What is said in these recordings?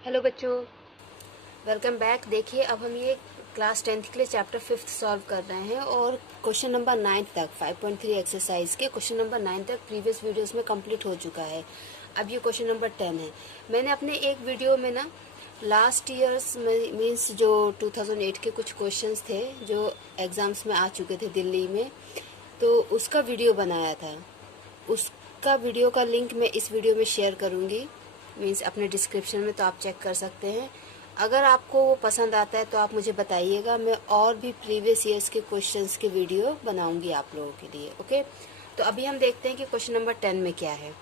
Hello बच्चों, welcome back. देखिए अब हम ये क्लास 10th के लिए चैप्टर 5th सॉल्व कर रहे हैं और क्वेश्चन नंबर 9 तक 5.3 एक्सरसाइज के क्वेश्चन नंबर 9 तक प्रीवियस वीडियोस में कंप्लीट हो चुका है। अब ये क्वेश्चन नंबर 10 है। मैंने अपने एक वीडियो में ना लास्ट ईयर्स में मीन्स जो 2008 के कुछ क्वेश्चंस थे जो एग्जाम्स में आ चुके थे दिल्ली में, तो उसका वीडियो बनाया था। उसका वीडियो का लिंक मैं इस वीडियो में शेयर करूँगी, मीन्स अपने डिस्क्रिप्शन में, तो आप चेक कर सकते हैं। अगर आपको वो पसंद आता है तो आप मुझे बताइएगा, मैं और भी प्रीवियस ईयर्स के क्वेश्चंस के वीडियो बनाऊंगी आप लोगों के लिए। ओके, तो अभी हम देखते हैं कि क्वेश्चन नंबर 10 में क्या है।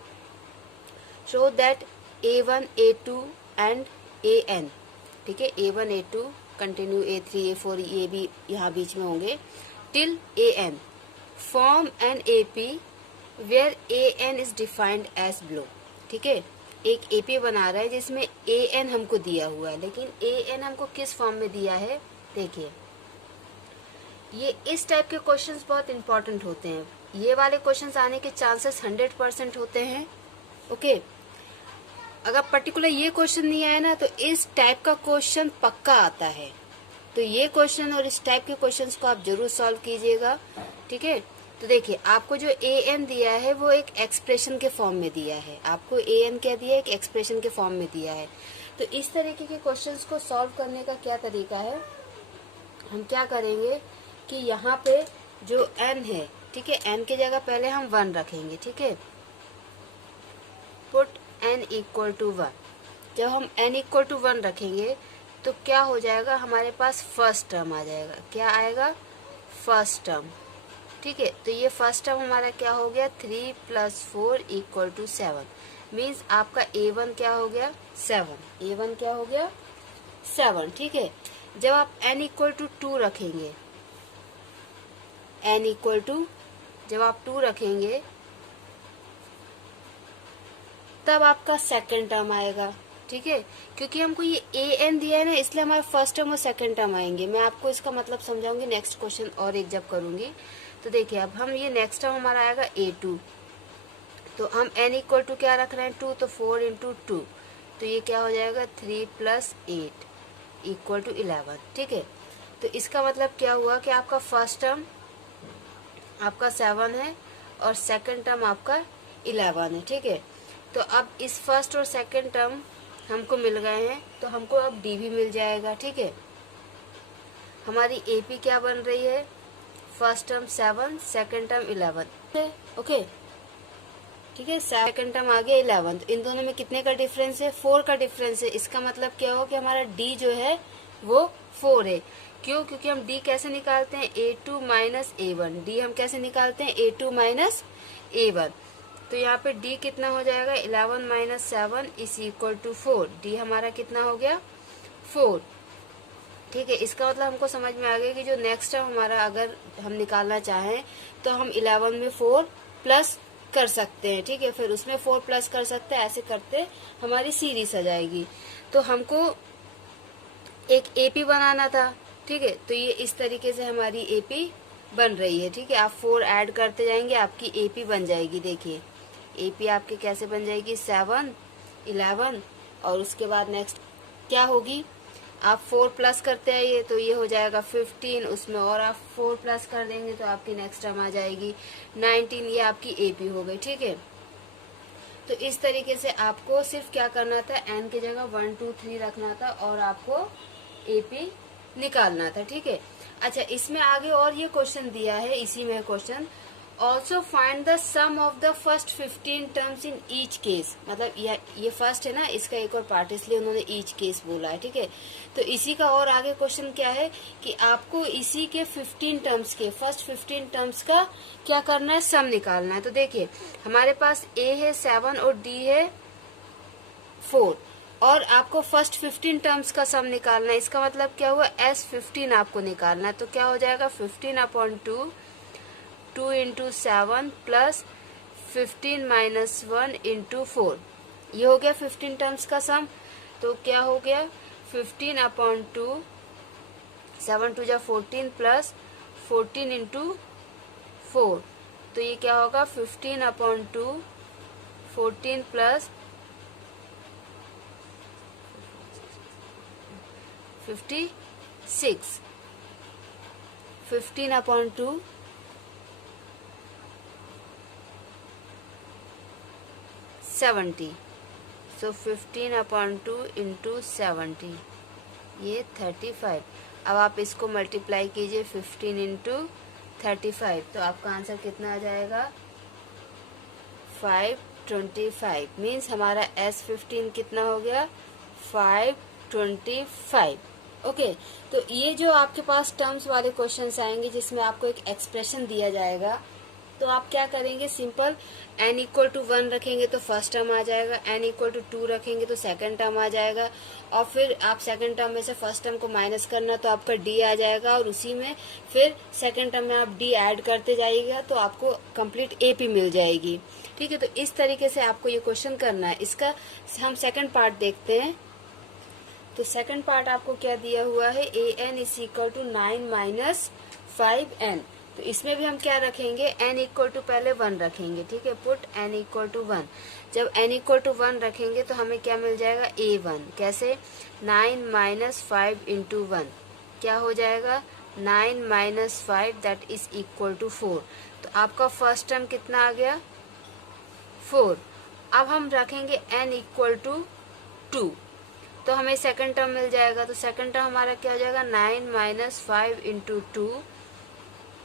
Show that A1 A2 and AN, ठीक है, A1 A2 continue A3 A4 ये भी यहाँ बीच में होंगे till AN form an AP where AN is defined as below. ठीक है, एक AP बना रहा है जिसमें AN हमको दिया हुआ है, लेकिन AN हमको किस फॉर्म में दिया है। देखिए, ये इस टाइप के क्वेश्चंस बहुत इंपॉर्टेंट होते हैं। ये वाले क्वेश्चंस आने के चांसेस 100% होते हैं। ओके, अगर पर्टिकुलर ये क्वेश्चन नहीं आया ना तो इस टाइप का क्वेश्चन पक्का आता है। तो ये क्वेश्चन और इस टाइप के क्वेश्चंस को आप जरूर सॉल्व कीजिएगा। ठीक है, तो देखिए आपको जो AN दिया है वो एक एक्सप्रेशन के फॉर्म में दिया है। आपको AN क्या दिया है, एक एक्सप्रेशन के फॉर्म में दिया है। तो इस तरीके के क्वेश्चंस को सॉल्व करने का क्या तरीका है, हम क्या करेंगे कि यहाँ पे जो N है, ठीक है, N की जगह पहले हम 1 रखेंगे। ठीक है, पुट N इक्वल टू 1। जब हम N इक्वल टू 1 रखेंगे तो क्या हो जाएगा, हमारे पास फर्स्ट टर्म आ जाएगा। क्या आएगा, फर्स्ट टर्म। ठीक है, तो ये फर्स्ट टर्म हमारा क्या हो गया, 3 + 4 = 7। मीन्स आपका A1 क्या हो गया, 7। A1 क्या हो गया, 7। ठीक है, जब आप N इक्वल टू 2 रखेंगे, N इक्वल टू जब आप 2 रखेंगे तब आपका सेकंड टर्म आएगा। ठीक है, क्योंकि हमको ये AN दिया है ना, इसलिए हमारे फर्स्ट टर्म और सेकंड टर्म आएंगे। मैं आपको इसका मतलब समझाऊंगी नेक्स्ट क्वेश्चन और एक जब करूंगी। तो देखिए अब हम ये नेक्स्ट टर्म हमारा आएगा A2, तो हम N इक्वल टू क्या रख रहे हैं, 2, तो 4 × 2, तो ये क्या हो जाएगा, 3 + 8 = 11। ठीक है, तो इसका मतलब क्या हुआ कि आपका फर्स्ट टर्म आपका 7 है और सेकंड टर्म आपका 11 है। ठीक है, तो अब इस फर्स्ट और सेकंड टर्म हमको मिल गए हैं, तो हमको अब D भी मिल जाएगा। ठीक है, हमारी AP क्या बन रही है, first term 7, second term 11। Okay, ठीक है, सेकंड टर्म आ गया 11, तो इन दोनों में कितने का डिफरेंस है, 4 का डिफरेंस है। इसका मतलब क्या हो कि हमारा D जो है वो 4 है। क्यों, क्योंकि हम D कैसे निकालते हैं, A2 - A1। D हम कैसे निकालते हैं, A2 - A1। तो यहाँ पे D कितना हो जाएगा, 11 - 7 = 4। D हमारा कितना हो गया, 4। ठीक है, इसका मतलब हमको समझ में आ गया कि जो नेक्स्ट टर्म हमारा अगर हम निकालना चाहें तो हम 11 में 4 प्लस कर सकते हैं। ठीक है, फिर उसमें 4 प्लस कर सकते हैं, ऐसे करते हमारी सीरीज आ जाएगी। तो हमको एक AP बनाना था। ठीक है, तो ये इस तरीके से हमारी AP बन रही है। ठीक है, आप 4 ऐड करते जाएंगे, आपकी AP बन जाएगी। देखिए AP आपके कैसे बन जाएगी, 7, 11 और उसके बाद नेक्स्ट क्या होगी, आप 4 प्लस करते आइए तो ये हो जाएगा 15, उसमें और आप 4 प्लस कर देंगे तो आपकी नेक्स्ट टर्म आ जाएगी 19। ये आपकी AP हो गई। ठीक है, तो इस तरीके से आपको सिर्फ क्या करना था, N की जगह 1, 2, 3 रखना था और आपको AP निकालना था। ठीक है, अच्छा इसमें आगे और ये क्वेश्चन दिया है, इसी में question also find the sum of the first 15 terms in each case. मतलब ये फर्स्ट है ना, इसका एक और पार्ट, इसलिए उन्होंने ईच केस बोला है। ठीक है, तो इसी का और आगे क्वेश्चन क्या है कि आपको इसी के 15 टर्म्स के फर्स्ट 15 टर्म्स का क्या करना है, सम निकालना है। तो देखिए हमारे पास A है 7 और D है 4 और आपको फर्स्ट 15 टर्म्स का सम निकालना है। इसका मतलब क्या हुआ, S15 आपको निकालना है। तो क्या हो जाएगा, 15/2 2 × 7 + 15 - 1 × 4। ये हो गया 15 टर्म्स का सम। तो क्या हो गया, 15/2 7 × 2 = 14 + 14 × 4। तो ये क्या होगा, 15/2 14 + 56, 15/2 70, सो 15/2 इंटू 70 ये 35। अब आप इसको मल्टीप्लाई कीजिए 15 इंटू 35, तो आपका आंसर कितना आ जाएगा 525। मीन्स हमारा S15 कितना हो गया 525। ओके, तो ये जो आपके पास टर्म्स वाले क्वेश्चंस आएंगे जिसमें आपको एक एक्सप्रेशन दिया जाएगा, तो आप क्या करेंगे, सिंपल n इक्वल टू 1 रखेंगे तो फर्स्ट टर्म आ जाएगा, n इक्वल टू 2 रखेंगे तो सेकंड टर्म आ जाएगा, और फिर आप सेकंड टर्म में से फर्स्ट टर्म को माइनस करना तो आपका d आ जाएगा, और उसी में फिर सेकंड टर्म में आप d ऐड करते जाइएगा तो आपको कंप्लीट AP मिल जाएगी। ठीक है, तो इस तरीके से आपको ये क्वेश्चन करना है। इसका हम सेकंड पार्ट देखते हैं। तो सेकंड पार्ट आपको क्या दिया हुआ है, an is equal to 9 minus 5n। तो इसमें भी हम क्या रखेंगे, n इक्वल टू पहले 1 रखेंगे। ठीक है, पुट n इक्वल टू 1। जब n इक्वल टू 1 रखेंगे तो हमें क्या मिल जाएगा a1। कैसे, 9 माइनस 5 इंटू 1 क्या हो जाएगा 9 minus 5 that is equal to 4। तो आपका फर्स्ट टर्म कितना आ गया 4। अब हम रखेंगे n इक्वल टू 2 तो हमें सेकंड टर्म मिल जाएगा। तो सेकंड टर्म हमारा क्या हो जाएगा 9 minus 5 into 2,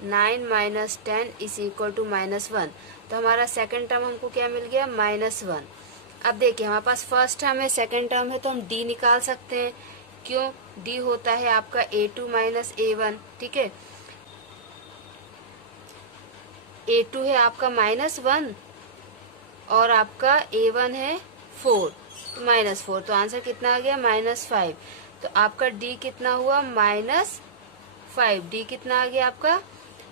9 minus 10 is equal to -1। तो हमारा सेकंड टर्म हमको क्या मिल गया -1। अब देखिए हमारे पास फर्स्ट टर्म है, सेकंड टर्म है, तो हम d निकाल सकते हैं। क्यों, d होता है आपका a2 माइनस a1। ठीक है, a2 है आपका -1 और आपका a1 है 4, तो -4। तो आंसर कितना आ गया -5। तो आपका d कितना हुआ -5। d कितना आ गया आपका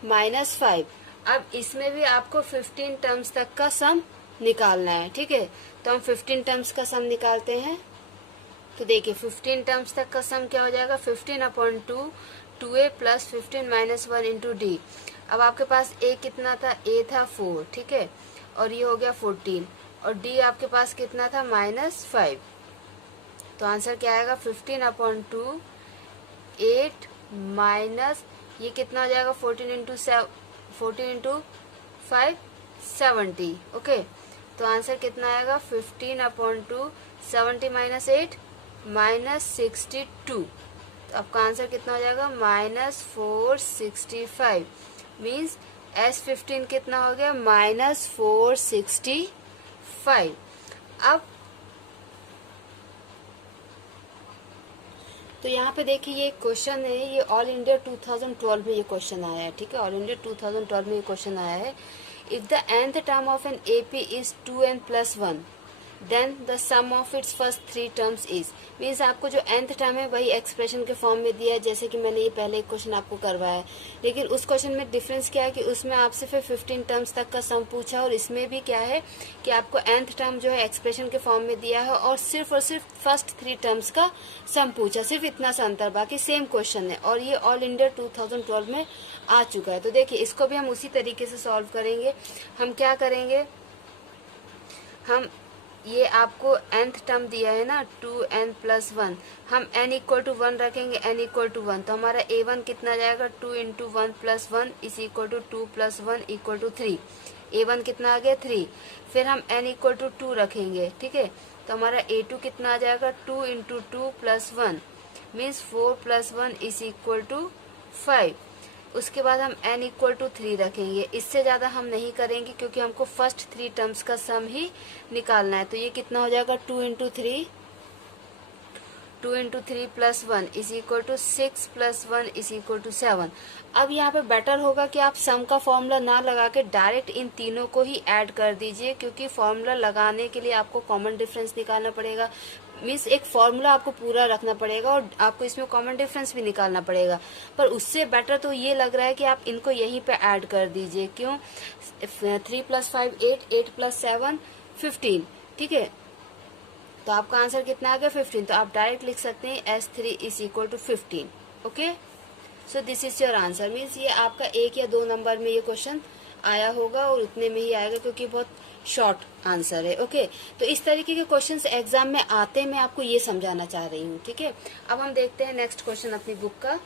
-5। अब इसमें भी आपको 15 टर्म्स तक का सम निकालना है। ठीक है, तो हम 15 टर्म्स का सम निकालते हैं। तो देखिए 15 टर्म्स तक का सम क्या हो जाएगा 15/2 2a plus 15 minus 1 into D. अब आपके पास a कितना था, a था 4। ठीक है, और ये हो गया 14, और d आपके पास कितना था -5। तो आंसर क्या आएगा 15/2 8 माइनस ये कितना हो जाएगा 14 इंटू 5 70। ओके, तो आंसर कितना आएगा 15/2 70 माइनस 8 -62। तो आपका आंसर कितना हो जाएगा -465। मीन्स S15 कितना हो गया -465। अब तो यहाँ पे देखिए ये क्वेश्चन है, ये ऑल इंडिया 2012 में ये क्वेश्चन आया है। ठीक है, ऑल इंडिया 2012 में ये क्वेश्चन आया है। If the nth term of an AP is 2n plus 1 then the sum of its first 3 terms is. Means आपको जो nth टर्म है वही एक्सप्रेशन के फॉर्म में दिया है, जैसे कि मैंने ये पहले एक क्वेश्चन आपको करवाया है। लेकिन उस क्वेश्चन में डिफरेंस क्या है कि उसमें आपसे फिर 15 टर्म्स तक का सम पूछा, और इसमें भी क्या है कि आपको nth टर्म जो है एक्सप्रेशन के फॉर्म में दिया है और सिर्फ फर्स्ट 3 टर्म्स का सम पूछा। सिर्फ इतना सा अंतर, बाकी सेम क्वेश्चन है, और ये ऑल इंडिया 2012 में आ चुका है। तो देखिए इसको भी हम उसी तरीके से सॉल्व करेंगे। हम क्या करेंगे, हम ये आपको nth टर्म दिया है ना 2n प्लस 1, हम n इक्वल टू 1 रखेंगे, n इक्वल टू 1। तो हमारा a1 कितना जाएगा 2 into 1 plus 1 is equal to 2 plus 1 equal to 3। a1 कितना आ गया 3। फिर हम n इक्वल टू 2 रखेंगे। ठीक है, तो हमारा a2 कितना आ जाएगा 2 into 2 plus 1 means 4 plus 1 is equal to 5। उसके बाद हम n इक्वल टू 3 रखेंगे। इससे ज़्यादा हम नहीं करेंगे क्योंकि हमको फर्स्ट 3 टर्म्स का सम ही निकालना है। तो ये कितना हो जाएगा 2 into 3 plus 1 is equal to 6 plus 1 is equal to 7। अब यहाँ पे बेटर होगा कि आप सम का फॉर्मूला ना लगा के डायरेक्ट इन तीनों को ही ऐड कर दीजिए, क्योंकि फॉर्मूला लगाने के लिए आपको कॉमन डिफरेंस निकालना पड़ेगा। मीन्स एक फॉर्मूला आपको पूरा रखना पड़ेगा और आपको इसमें कॉमन डिफरेंस भी निकालना पड़ेगा। पर उससे बेटर तो ये लग रहा है कि आप इनको यहीं पे ऐड कर दीजिए। क्यों, 3 प्लस 5 8, 8 प्लस 7 15। ठीक है, तो आपका आंसर कितना आ गया 15। तो आप डायरेक्ट लिख सकते हैं S3 is equal to 15। Okay, so this is your answer. Means ये आपका 1 या 2 नंबर में ये क्वेश्चन आया होगा और उतने में ही आएगा, क्योंकि बहुत शॉर्ट आंसर है। ओके, तो इस तरीके के क्वेश्चंस एग्जाम में आते हैं, मैं आपको ये समझाना चाह रही हूँ। ठीक है, अब हम देखते हैं नेक्स्ट क्वेश्चन अपनी बुक का।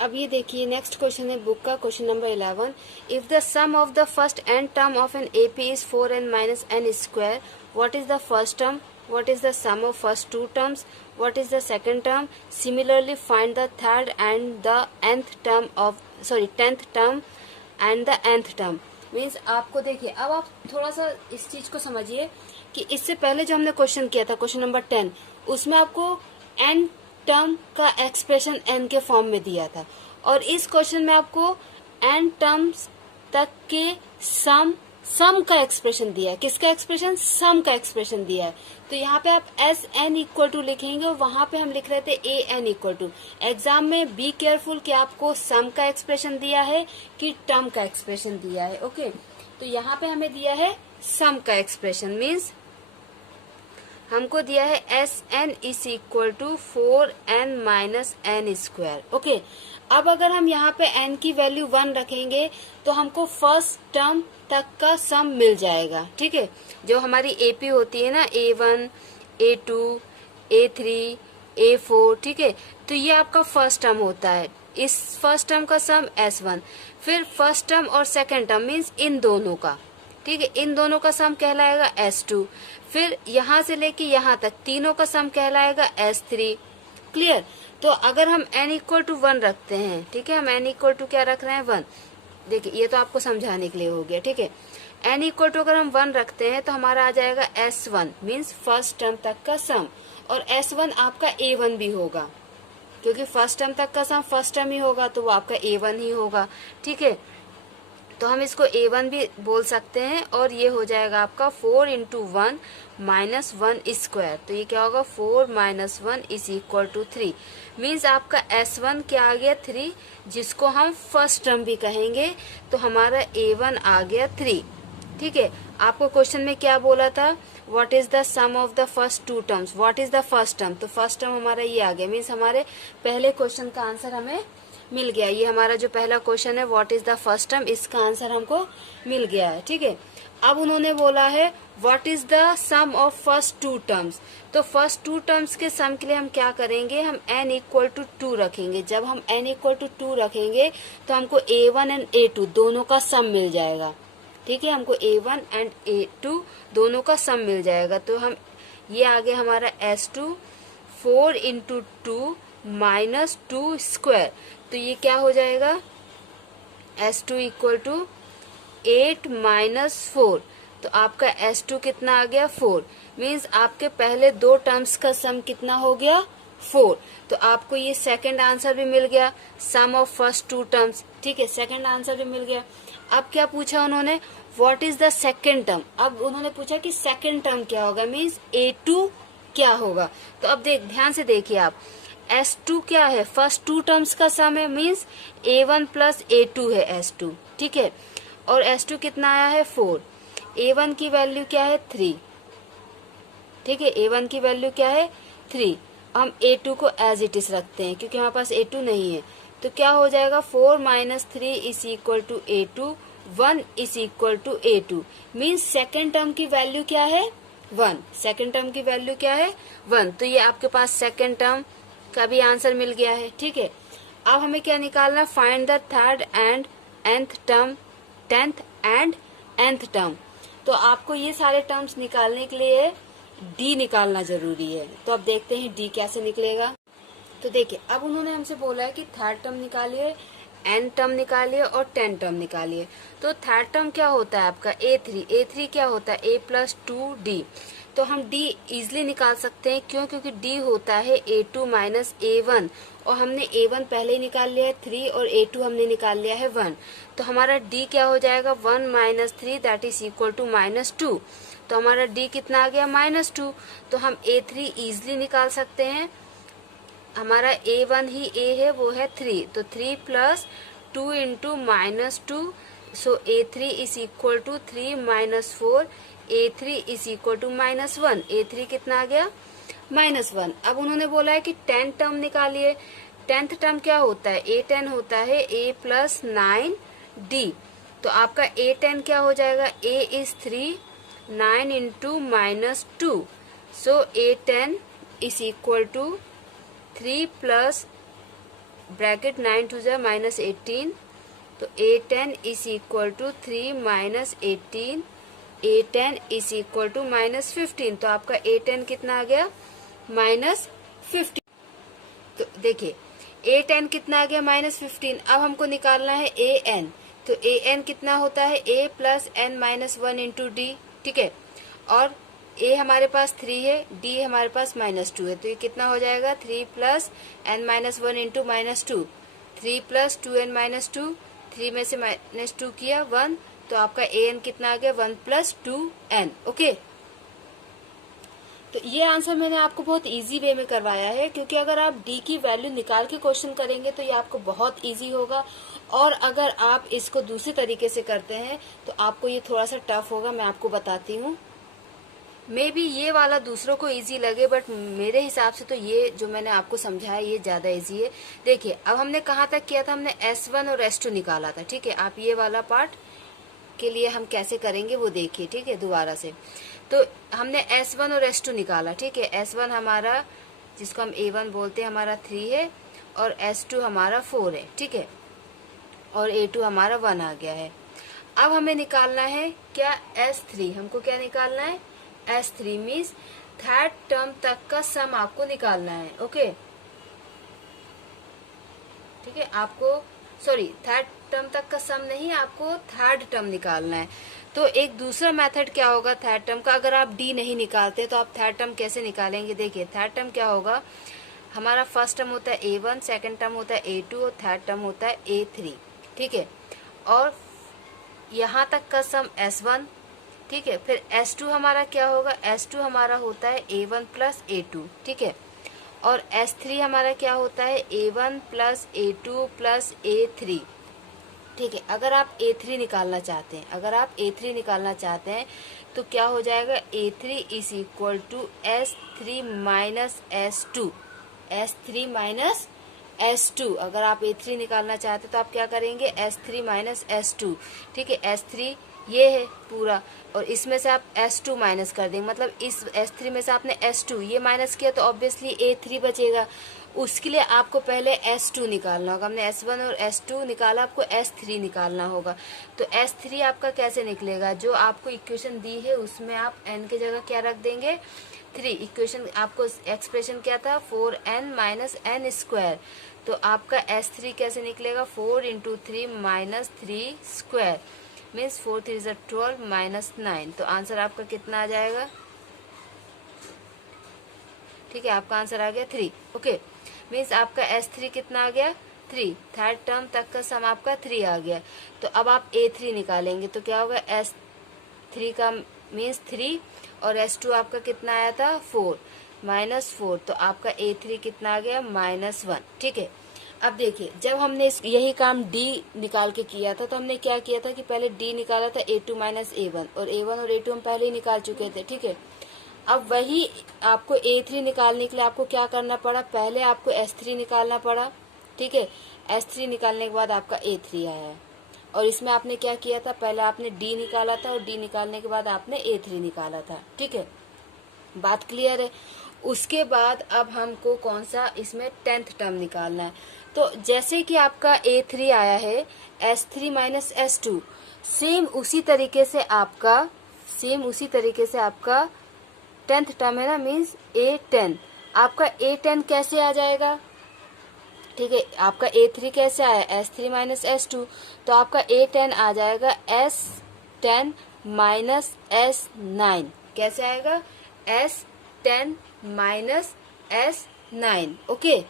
अब ये देखिए नेक्स्ट क्वेश्चन है बुक का, question number 11। If the sum of the first n term of an AP is 4n minus n square, what is the first term, what is the sum of first two terms, what is the second term, similarly find the third and the nth term of 10th term and the nth term. Means आपको देखिए, अब आप थोड़ा सा इस चीज को समझिए कि इससे पहले जो हमने क्वेश्चन किया था क्वेश्चन नंबर 10, उसमें आपको n टर्म का एक्सप्रेशन n के फॉर्म में दिया था, और इस क्वेश्चन में आपको n टर्म्स तक के सम का एक्सप्रेशन दिया है। किसका एक्सप्रेशन? सम का एक्सप्रेशन दिया है। तो यहाँ पे आप एस एन इक्वल टू लिखेंगे और वहां पे हम लिख रहे थे A N equal to. Exam में बी केयरफुल कि आपको सम का एक्सप्रेशन दिया है कि टर्म का एक्सप्रेशन दिया है। ओके, तो यहाँ पे हमें दिया है सम का एक्सप्रेशन, मीन्स हमको दिया है S N is equal to 4n minus N square. Okay, अब अगर हम यहाँ पे n की वैल्यू 1 रखेंगे तो हमको फर्स्ट टर्म तक का सम मिल जाएगा। ठीक है, जो हमारी एपी होती है ना, A1, A2, A3, A4, ठीक है, तो ये आपका फर्स्ट टर्म होता है। इस फर्स्ट टर्म का सम S1, फिर फर्स्ट टर्म और सेकेंड टर्म मीन्स इन दोनों का, ठीक है, इन दोनों का सम कहलाएगा S2, फिर यहाँ से लेके यहाँ तक तीनों का सम कहलाएगा S3। क्लियर? तो अगर हम n इक्वल टू 1 रखते हैं, ठीक है, हम n इक्वल टू क्या रख रहे हैं? 1। देखिए, ये तो आपको समझाने के लिए हो गया। ठीक है, n इक्वल टू अगर हम 1 रखते हैं तो हमारा आ जाएगा S1 मीन्स फर्स्ट टर्म तक का सम, और S1 आपका A1 भी होगा, क्योंकि फर्स्ट टर्म तक का सम फर्स्ट टर्म ही होगा तो वो आपका A1 ही होगा। ठीक है, तो हम इसको A1 भी बोल सकते हैं, और ये हो जाएगा आपका 4 इंटू 1 माइनस 1 स्क्वायर। तो ये क्या होगा? 4 minus 1 is equal to 3। Means आपका S1 क्या आ गया? 3, जिसको हम फर्स्ट टर्म भी कहेंगे, तो हमारा A1 आ गया 3। ठीक है, आपको क्वेश्चन में क्या बोला था? What is the sum of the first two terms, what is the first term, तो फर्स्ट टर्म हमारा ये आ गया। मीन्स हमारे पहले क्वेश्चन का आंसर हमें मिल गया। ये हमारा जो पहला क्वेश्चन है what is the first term, इसका आंसर हमको मिल गया है। ठीक है, अब उन्होंने बोला है what is the sum of first two terms, तो फर्स्ट टू टर्म्स के सम के लिए हम क्या करेंगे? हम n इक्वल टू 2 रखेंगे। जब हम n इक्वल टू 2 रखेंगे तो हमको A1 एंड A2 दोनों का सम मिल जाएगा। ठीक है, हमको A1 एंड A2 दोनों का सम मिल जाएगा। तो हम ये आ गया हमारा S2 4 इंटू 2 माइनस 2 स्क्वायर, तो ये क्या हो जाएगा? S2 इक्वल टू 8 माइनस 4, तो आपका S2 कितना आ गया? 4। मीन्स आपके पहले दो टर्म्स का सम कितना हो गया? 4। तो आपको ये सेकंड आंसर भी मिल गया, सम ऑफ फर्स्ट टू टर्म्स। ठीक है, सेकंड आंसर भी मिल गया। अब क्या पूछा उन्होंने? What is the second term. अब उन्होंने पूछा कि सेकंड टर्म क्या होगा, मीन्स A2 क्या होगा। तो अब ध्यान से देखिए आप, S2 क्या है? फर्स्ट टू टर्म्स का सम है, मीन्स A1 प्लस A2 है S2। ठीक है, और S2 कितना आया है? 4। A1 की वैल्यू क्या है? 3। ठीक है, A1 की वैल्यू क्या है? 3। हम A2 को एज इट इज रखते हैं क्योंकि हमारे पास A2 नहीं है, तो क्या हो जाएगा? 4 minus 3 is equal to A2, 1 is equal to A2। Means second term की वैल्यू क्या है? 1। सेकेंड टर्म की वैल्यू क्या है? 1। तो ये आपके पास सेकेंड टर्म का भी आंसर मिल गया है। ठीक है, अब हमें क्या निकालना? Find the third and nth term, 10th and nth term. तो आपको ये सारे टर्म्स निकालने के लिए D निकालना जरूरी है। तो अब देखते हैं D कैसे निकलेगा। तो देखिए, अब उन्होंने हमसे बोला है कि थर्ड टर्म निकालिए, n टर्म निकालिए और 10 टर्म निकालिए। तो थर्ड टर्म क्या होता है आपका? A3। A3 क्या होता है? A plus 2D। तो हम D इजिली निकाल सकते हैं। क्यों? क्योंकि D होता है A2 माइनस A1, और हमने A1 पहले ही निकाल लिया है 3 और A2 हमने निकाल लिया है 1। तो हमारा D क्या हो जाएगा? 1 minus 3 that is equal to minus 2। तो हमारा D कितना आ गया? माइनस 2। तो हम A3 इजिली निकाल सकते हैं। हमारा A1 ही A है, वो है 3, तो 3 plus 2 into minus 2, so A3 is equal to 3 minus 4, A3 is equal to minus 1। A3 कितना आ गया? माइनस 1। अब उन्होंने बोला है कि 10 टर्म निकालिए। 10th टर्म क्या होता है? A10 होता है A प्लस 9D। तो आपका A10 क्या हो जाएगा, A is 3, 9 into -2, so A10 is equal to 3 plus bracket 9 टू जा -18, तो A10 is equal to 3 minus 18, A10 is equal to -15, तो आपका A10 कितना आ गया, -15। तो देखिए A10 कितना आ गया, -15। अब हमको निकालना है AN, तो AN कितना होता है, A plus n minus 1 into D, ठीक है। और A हमारे पास 3 है, D हमारे पास -2 है, तो ये कितना हो जाएगा, 3 plus n minus 1 into -2, 3 plus 2n minus 2, 3 में से -2 किया 1, तो आपका AN कितना आ गया, 1 प्लस 2n, ओके। तो ये आंसर मैंने आपको बहुत इजी वे में करवाया है, क्योंकि अगर आप डी की वैल्यू निकाल के क्वेश्चन करेंगे तो ये आपको बहुत इजी होगा, और अगर आप इसको दूसरे तरीके से करते हैं तो आपको ये थोड़ा सा टफ होगा, मैं आपको बताती हूँ। मे बी ये वाला दूसरों को इजी लगे, बट मेरे हिसाब से तो ये जो मैंने आपको समझाया ये ज्यादा इजी है। देखिए अब हमने कहाँ तक किया था, हमने S1 और S2 निकाला था, ठीक है। आप ये वाला पार्ट के लिए हम कैसे करेंगे वो देखिए, ठीक है, दोबारा से। तो हमने S1 और S2 निकाला, ठीक है। S1 हमारा, जिसको हम A1 बोलते हैं, हमारा 3 है, और S2 हमारा 4 है, ठीक है, और A2 हमारा 1 आ गया है। अब हमें निकालना है क्या, S3। हमको क्या निकालना है, S3 मीन्स थर्ड टर्म तक का सम आपको निकालना है, ओके, ठीक है। आपको सॉरी, थर्ड टर्म तक का सम नहीं, आपको थर्ड टर्म निकालना है। तो एक दूसरा मेथड क्या होगा थर्ड टर्म का, अगर आप डी नहीं निकालते तो आप थर्ड टर्म कैसे निकालेंगे, देखिए थर्ड टर्म क्या होगा, हमारा फर्स्ट टर्म होता है A1, सेकंड टर्म होता है A2 और थर्ड टर्म होता है A3, ठीक है। और यहाँ तक का सम S1, ठीक है। फिर S2 हमारा क्या होगा, S2 हमारा होता है A1 प्लस A2, ठीक है। और S3 हमारा क्या होता है, A1 plus A2 plus A3, ठीक है। अगर आप A3 निकालना चाहते हैं, अगर आप A3 निकालना चाहते हैं तो क्या हो जाएगा, A3 is equal to S3 minus S2, S3 minus S2। अगर आप A3 निकालना चाहते हैं तो आप क्या करेंगे, S3 माइनस S2, ठीक है। S3 ये है पूरा, और इसमें से आप S2 माइनस कर देंगे, मतलब इस S3 में से आपने S2 ये माइनस किया तो ऑब्वियसली A3 बचेगा। उसके लिए आपको पहले S2 निकालना होगा। हमने S1 और S2 निकाला, आपको S3 निकालना होगा। तो S3 आपका कैसे निकलेगा, जो आपको इक्वेशन दी है उसमें आप n की जगह क्या रख देंगे, 3। इक्वेशन आपको एक्सप्रेशन क्या था, 4n माइनस n स्क्वायर, तो आपका S3 कैसे निकलेगा, 4 into 3 minus 3 square, means 4 3 = 12 minus 9, तो आंसर आपका कितना आ जाएगा, ठीक है। आपका आंसर आ गया 3, ओके। मीन्स आपका S3 कितना आ गया, 3। थर्ड टर्म तक का सम आपका 3 आ गया। तो अब आप A3 निकालेंगे तो क्या होगा, S3 का मीन्स 3, और S2 आपका कितना आया था, 4 माइनस 4, तो आपका A3 कितना आ गया, -1, ठीक है। अब देखिए जब हमने यही काम D निकाल के किया था तो हमने क्या किया था कि पहले D निकाला था A2 माइनस A1, और A1 और A2 हम पहले ही निकाल चुके थे, ठीक है। अब वही आपको A3 निकालने के लिए आपको क्या करना पड़ा, पहले आपको S3 निकालना पड़ा, ठीक है। S3 निकालने के बाद आपका A3 आया है, और इसमें आपने क्या किया था, पहले आपने D निकाला था, और D निकालने के बाद आपने A3 निकाला था, ठीक है। बात क्लियर है। उसके बाद अब हमको कौन सा इसमें 10th टर्म निकालना है। तो जैसे कि आपका A3 आया है, S3 माइनस S2, सेम उसी तरीके से आपका 10th टर्म है ना, मीन्स A10। आपका A10 कैसे आ जाएगा, ठीक है। आपका A3 कैसे आया, S3 माइनस S2, तो आपका A10 आ जाएगा S10 माइनस S9, कैसे आएगा, S10 माइनस S9, ओके,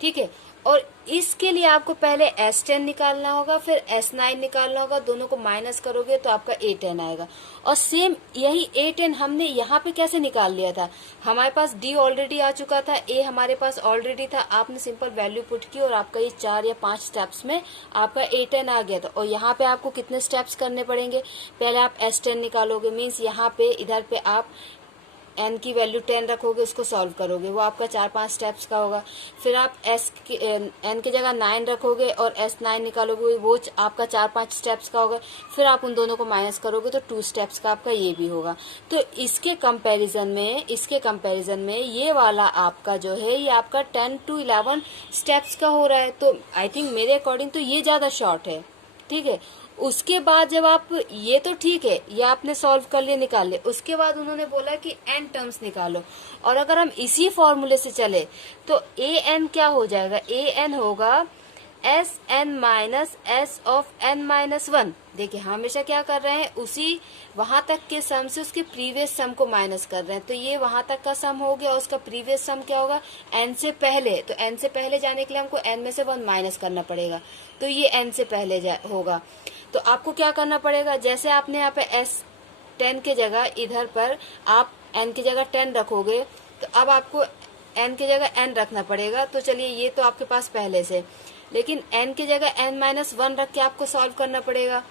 ठीक है। और इसके लिए आपको पहले S10 निकालना होगा, फिर S9 निकालना होगा, दोनों को माइनस करोगे तो आपका A10 आएगा। और सेम यही A10 हमने यहाँ पे कैसे निकाल लिया था, हमारे पास D ऑलरेडी आ चुका था, A हमारे पास ऑलरेडी था, आपने सिंपल वैल्यू पुट की और आपका ये 4 या 5 स्टेप्स में आपका A10 आ गया था। और यहाँ पे आपको कितने स्टेप्स करने पड़ेंगे, पहले आप S10 निकालोगे, मीन्स यहाँ पे इधर पे आप n की वैल्यू 10 रखोगे, उसको सॉल्व करोगे, वो आपका 4-5 स्टेप्स का होगा। फिर आप n की जगह 9 रखोगे और S9 निकालोगे, वो आपका 4-5 स्टेप्स का होगा। फिर आप उन दोनों को माइनस करोगे तो 2 स्टेप्स का आपका ये भी होगा। तो इसके कंपैरिजन में ये वाला आपका जो है ये आपका 10 to 11 स्टेप्स का हो रहा है। तो आई थिंक मेरे अकॉर्डिंग तो ये ज्यादा शॉर्ट है, ठीक है। उसके बाद जब आप ये तो ठीक है, ये आपने सॉल्व कर लिए, निकाल ले, उसके बाद उन्होंने बोला कि n टर्म्स निकालो। और अगर हम इसी फॉर्मूले से चले तो an क्या हो जाएगा, an होगा Sn minus S of n minus 1। देखिए हमेशा क्या कर रहे हैं, उसी वहां तक के सम से उसके प्रीवियस सम को माइनस कर रहे हैं। तो ये वहां तक का सम हो गया, उसका प्रीवियस सम क्या होगा n से पहले। तो n से पहले जाने के लिए हमको n में से 1 माइनस करना पड़ेगा, तो ये n से पहले होगा। तो आपको क्या करना पड़ेगा, जैसे आपने यहाँ पे S10 के जगह इधर पर आप n की जगह 10 रखोगे, तो अब आपको n की जगह n रखना पड़ेगा। तो चलिए ये तो आपके पास पहले से, लेकिन n की जगह n माइनस 1 रख के आपको सॉल्व करना पड़ेगा।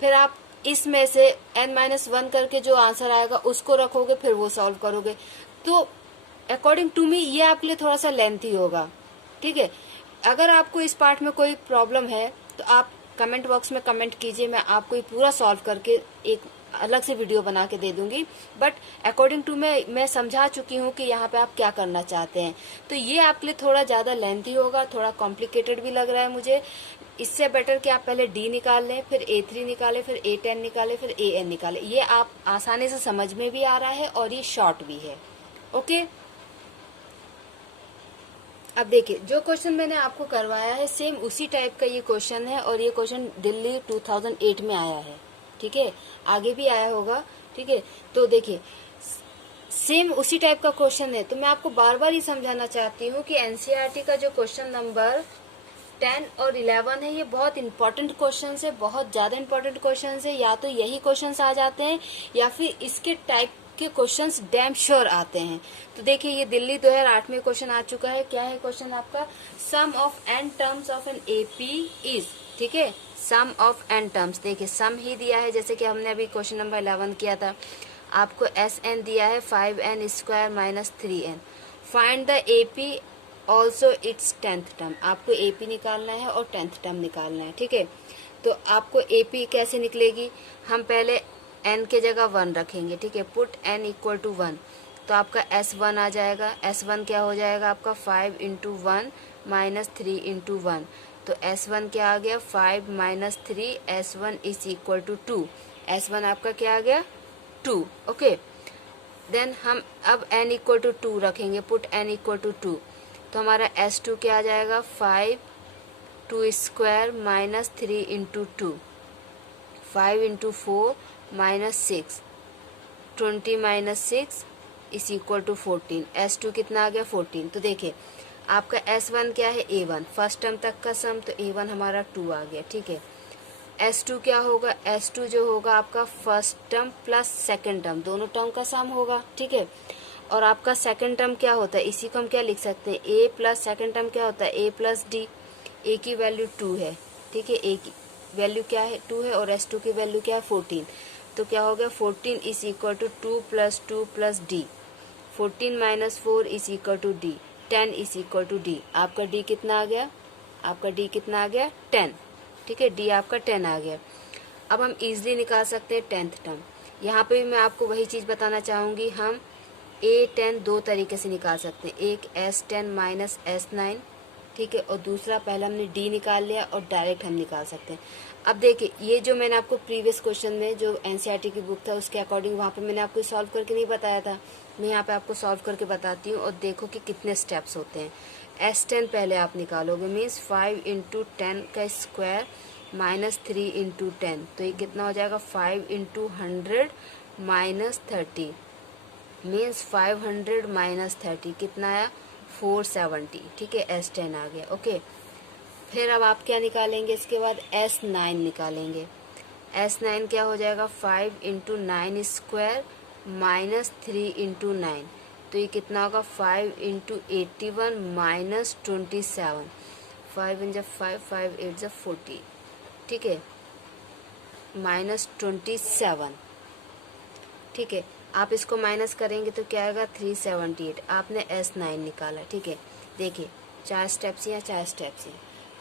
फिर आप इसमें से n माइनस 1 करके जो आंसर आएगा उसको रखोगे, फिर वो सॉल्व करोगे। तो अकॉर्डिंग टू मी ये आपके लिए थोड़ा सा लेंथी होगा, ठीक है। अगर आपको इस पार्ट में कोई प्रॉब्लम है तो आप कमेंट बॉक्स में कमेंट कीजिए, मैं आपको ये पूरा सॉल्व करके एक अलग से वीडियो बना के दे दूंगी। बट अकॉर्डिंग टू मैं समझा चुकी हूँ कि यहाँ पे आप क्या करना चाहते हैं। तो ये आपके लिए थोड़ा ज़्यादा लेंथी होगा, थोड़ा कॉम्प्लिकेटेड भी लग रहा है मुझे। इससे बेटर कि आप पहले D निकाल लें, फिर A3 निकालें, फिर A10 निकालें, फिर AN निकालें। ये आप आसानी से समझ में भी आ रहा है और ये शॉर्ट भी है, ओके। अब देखिए जो क्वेश्चन मैंने आपको करवाया है सेम उसी टाइप का ये क्वेश्चन है, और ये क्वेश्चन दिल्ली 2008 में आया है, ठीक है, आगे भी आया होगा, ठीक है। तो देखिए सेम उसी टाइप का क्वेश्चन है। तो मैं आपको बार बार ही समझाना चाहती हूँ कि एनसीईआरटी का जो क्वेश्चन नंबर 10 और 11 है, ये बहुत इंपॉर्टेंट क्वेश्चन है, बहुत ज्यादा इंपॉर्टेंट क्वेश्चन है। या तो यही क्वेश्चन आ जाते हैं या फिर इसके टाइप के क्वेश्चंस डैम श्योर आते हैं। तो देखिए ये दिल्ली 2008 में क्वेश्चन आ चुका है। क्या है क्वेश्चन आपका, sum of n terms of an AP is, ठीक है, सम ऑफ n टर्म्स। देखिए सम ही दिया है, जैसे कि हमने अभी क्वेश्चन नंबर 11 किया था। आपको Sn दिया है 5n square minus 3n। Find the AP also it's 10th term. आपको एपी निकालना है और 10th टर्म निकालना है, ठीक है। तो आपको एपी कैसे निकलेगी, हम पहले n के जगह 1 रखेंगे, ठीक है, पुट n इक्वल टू 1। तो आपका S1 आ जाएगा। S1 क्या हो जाएगा आपका 5 इंटू 1 माइनस 3 इंटू 1। तो S1 क्या आ गया 5 minus 3, S1 is equal to 2। S1 आपका क्या आ गया 2, ओके। देन हम अब n इक्वल टू 2 रखेंगे, पुट n इक्वल टू 2। तो हमारा S2 क्या आ जाएगा 5 2 square minus 3 into 2, 5 into 4 minus 6, 20 minus 6 is equal to 14। S2 कितना आ गया 14। तो देखिए आपका S1 क्या है A1, फर्स्ट टर्म तक का सम, तो A1 हमारा 2 आ गया, ठीक है। S2 क्या होगा, S2 जो होगा आपका first term plus second term, दोनों टर्म का सम होगा, ठीक है। और आपका सेकंड टर्म क्या होता है, इसी को हम क्या लिख सकते हैं, A प्लस सेकंड टर्म क्या होता है A प्लस D। A की वैल्यू 2 है, ठीक है, A की वैल्यू क्या है 2 है, और S2 की वैल्यू क्या है 14। तो क्या हो गया 14 is equal to 2 plus D। 14 minus 4 is equal to D। 10 is equal to D। आपका D कितना आ गया, आपका D कितना आ गया 10, ठीक है, D आपका 10 आ गया। अब हम इजीली निकाल सकते हैं 10th टर्म। यहाँ पे भी मैं आपको वही चीज़ बताना चाहूँगी, हम A10 दो तरीके से निकाल सकते हैं, एक S10 माइनस S9, ठीक है, और दूसरा पहले हमने D निकाल लिया और डायरेक्ट हम निकाल सकते हैं। अब देखिए ये जो मैंने आपको प्रीवियस क्वेश्चन में जो एनसीईआरटी की बुक था उसके अकॉर्डिंग वहाँ पे मैंने आपको सॉल्व करके नहीं बताया था, मैं यहाँ पे आपको सॉल्व करके बताती हूँ और देखो कि कितने स्टेप्स होते हैं। S10 पहले आप निकालोगे, मीन्स 5 इंटू 10 का स्क्वायर माइनस 3 इंटू 10, तो ये कितना हो जाएगा 5 इंटू 100 माइनस 30, मीन्स 500 माइनस 30 कितना आया 470, ठीक है, S10 आ गया, ओके। फिर अब आप क्या निकालेंगे, इसके बाद S9 निकालेंगे। S9 क्या हो जाएगा 5 इंटू 9 स्क्वायर माइनस 3 इंटू 9, तो ये कितना होगा 5 इंटू 81 माइनस 27, 5 इन जब 5, 5 8 जब 40, ठीक है, माइनस 27, ठीक है। आप इसको माइनस करेंगे तो क्या आएगा 378। आपने S9 निकाला, ठीक है। देखिए 4 स्टेप्स हैं, 4 स्टेप्स हैं।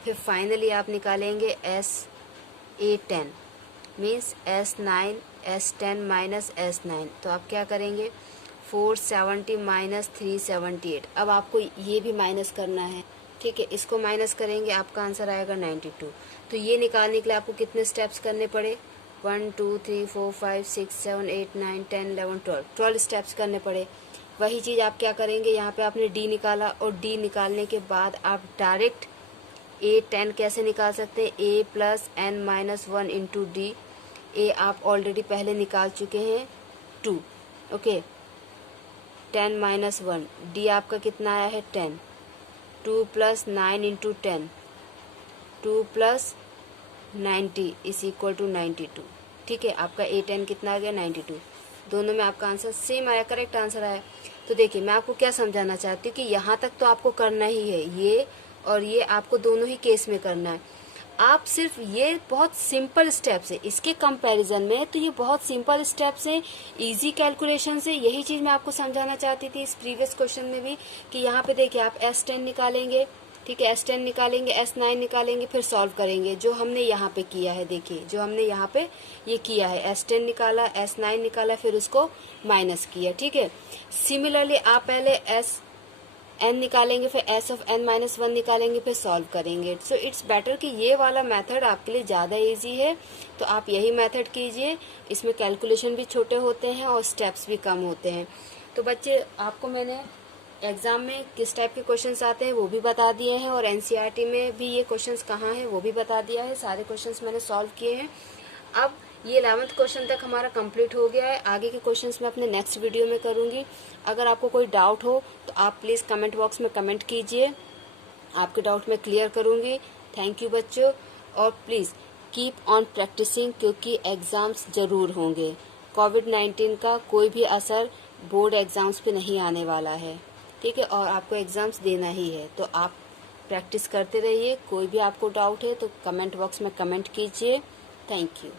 फिर फाइनली आप निकालेंगे S810 means S9 S10 minus S9। तो आप क्या करेंगे 470 माइनस 378। अब आपको ये भी माइनस करना है, ठीक है। इसको माइनस करेंगे आपका आंसर आएगा 92। तो ये निकालने के लिए आपको कितने स्टेप्स करने पड़े 1 2 3 4 5 6 7 8 9 10 11 12 स्टेप्स करने पड़े। वही चीज़ आप क्या करेंगे, यहाँ पे आपने D निकाला और D निकालने के बाद आप डायरेक्ट A10 कैसे निकाल सकते हैं, A plus n minus 1 into D. A आप ऑलरेडी पहले निकाल चुके हैं 2, ओके। 10 माइनस 1, D आपका कितना आया है 10। 2 plus 9 into 10, 2 plus 90 is equal to 92, ठीक है। आपका A10 कितना आ गया 92। दोनों में आपका आंसर सेम आया, करेक्ट आंसर आया। तो देखिए मैं आपको क्या समझाना चाहती हूँ कि यहाँ तक तो आपको करना ही है, ये और ये आपको दोनों ही केस में करना है। आप सिर्फ ये बहुत सिंपल स्टेप्स है, इसके कंपैरिजन में तो ये बहुत सिंपल स्टेप्स हैं, इजी कैलकुलेशन से। यही चीज़ मैं आपको समझाना चाहती थी इस प्रीवियस क्वेश्चन में भी कि यहाँ पे देखिए आप S10 निकालेंगे, ठीक है। S10 निकालेंगे, S9 निकालेंगे, फिर सॉल्व करेंगे जो हमने यहाँ पे किया है। देखिए जो हमने यहाँ पे ये किया है, S10 निकाला, S9 निकाला, फिर उसको माइनस किया, ठीक है। सिमिलरली आप पहले n निकालेंगे, फिर s ऑफ n माइनस 1 निकालेंगे, फिर सॉल्व करेंगे। सो इट्स बेटर कि ये वाला मेथड आपके लिए ज़्यादा इजी है, तो आप यही मेथड कीजिए। इसमें कैलकुलेशन भी छोटे होते हैं और स्टेप्स भी कम होते हैं। तो बच्चे आपको मैंने एग्जाम में किस टाइप के क्वेश्चंस आते हैं वो भी बता दिए हैं, और एनसीईआरटी में भी ये क्वेश्चंस कहाँ हैं वो भी बता दिया है। सारे क्वेश्चंस मैंने सॉल्व किए हैं। अब ये 11th क्वेश्चन तक हमारा कंप्लीट हो गया है। आगे के क्वेश्चंस मैं अपने नेक्स्ट वीडियो में करूँगी। अगर आपको कोई डाउट हो तो आप प्लीज़ कमेंट बॉक्स में कमेंट कीजिए, आपके डाउट मैं क्लियर करूँगी। थैंक यू बच्चों, और प्लीज़ कीप ऑन प्रैक्टिसिंग क्योंकि एग्ज़ाम्स ज़रूर होंगे। कोविड-19 का कोई भी असर बोर्ड एग्ज़ाम्स पे नहीं आने वाला है, ठीक है। और आपको एग्ज़ाम्स देना ही है, तो आप प्रैक्टिस करते रहिए। कोई भी आपको डाउट है तो कमेंट बॉक्स में कमेंट कीजिए। Thank you.